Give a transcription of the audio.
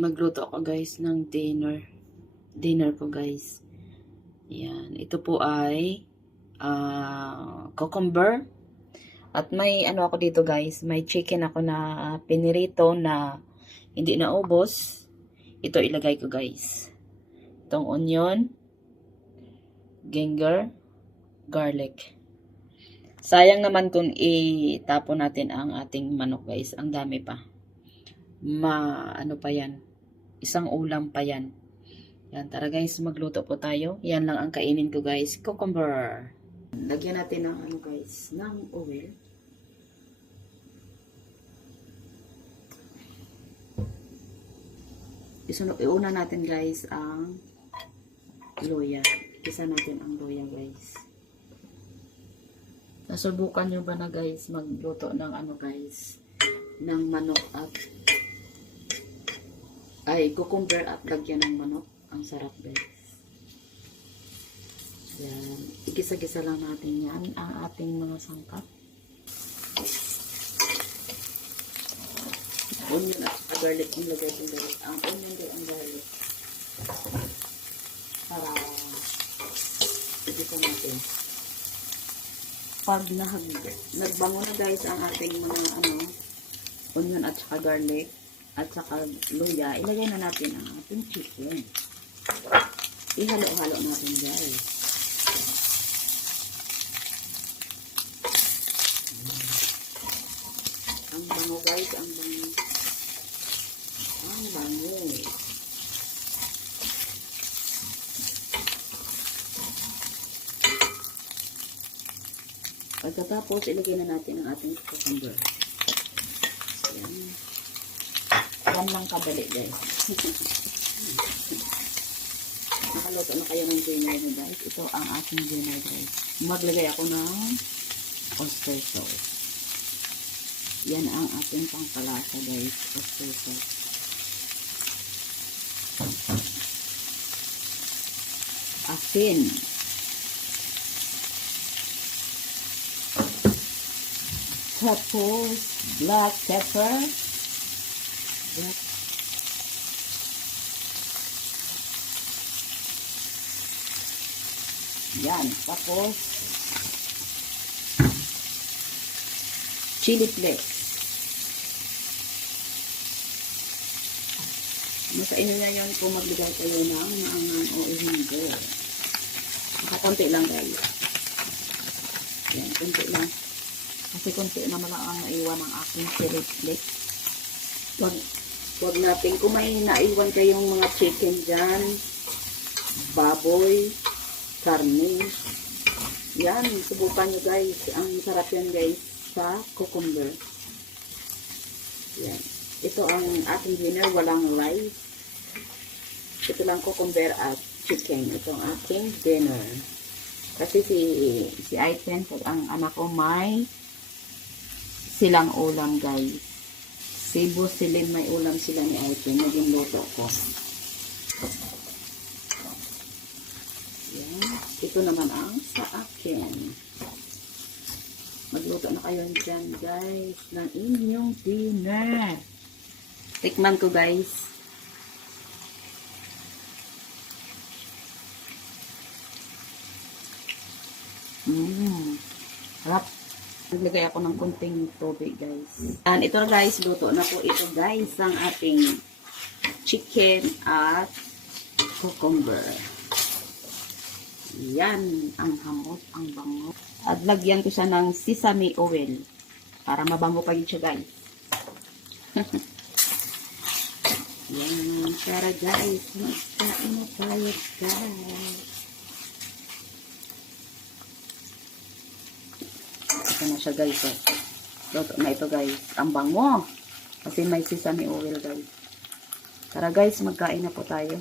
Magluto ako guys ng dinner. Dinner po guys. Yan. Ito po ay cucumber. At may ano ako dito guys. May chicken ako na pinirito na hindi naubos. Ito ilagay ko guys. Itong onion, ginger, garlic. Sayang naman kung itapon natin ang ating manok guys. Ang dami pa. Ano pa yan? Isang ulam pa yan. Yan, tara guys, magluto po tayo. Yan lang ang kainin ko guys. Cucumber. Lagyan natin ng ano guys, ng oil. Iuna natin guys ang luya. Isa natin ang luya guys. Nasubukan nyo ba na guys magluto ng ano guys, ng manok at cucumber at lagyan ng manok? Ang sarap guys. Yan. Igisa-gisa lang natin yan ang ating mga sangkap. Onion at garlic ang lagay ng garlic. Ang onion din ang garlic. Para igisa natin. Pag nagbango na guys ang ating mga onion at saka garlic at saka luya, ilagay na natin ang ating chicken. Ihalo-halo natin guys. Ang bango guys, ang bango. Ang bango. Pagkatapos, ilagay na natin ang ating cucumber. Yan. Yan lang kadali guys. Nakaluto na kayo ng dinner na guys. Ito ang ating dinner guys. Maglagay ako ng oyster sauce. Yan ang ating pangpalasa guys. Oyster sauce. Asin. Tapos black pepper. Yan. Tapos chili flakes. Nasa inyo na yun kung magbigay kayo ng maangan o hindi. Nakakunti lang guys. Yan, kunti lang. Kasi kunti naman lang ang naiwan ng aking chili flakes. Huwag natin, kung may naiwan kayong mga chicken dyan, baboy, karne, yan, subukan nyo guys. Ang sarap yan guys sa cucumber. Yan. Ito ang ating dinner, walang rice. Ito lang cucumber at chicken. Ito ang ating dinner. Kasi si Aiten, ang anak ko may silang ulam guys. Cebu Silin, may ulam sila ni Aiten. Naging luto ko. Yan. Ito naman ang sa akin. Magluto na kayo dyan guys ng inyong dinner. Tikman ko guys. Harap. Naglagay ako ng kunting tubig guys. And ito guys, luto na po ito guys ang ating chicken at cucumber. Yan ang hamot, ang bango. At lagyan ko siya ng sesame oil para mabango pa yun siya guys. Yan, para guys, magkain na tayo guys. Ito na siya guys. Luto na ito guys. Ang bango. Kasi may sesame oil guys. Tara guys, magkain na po tayo.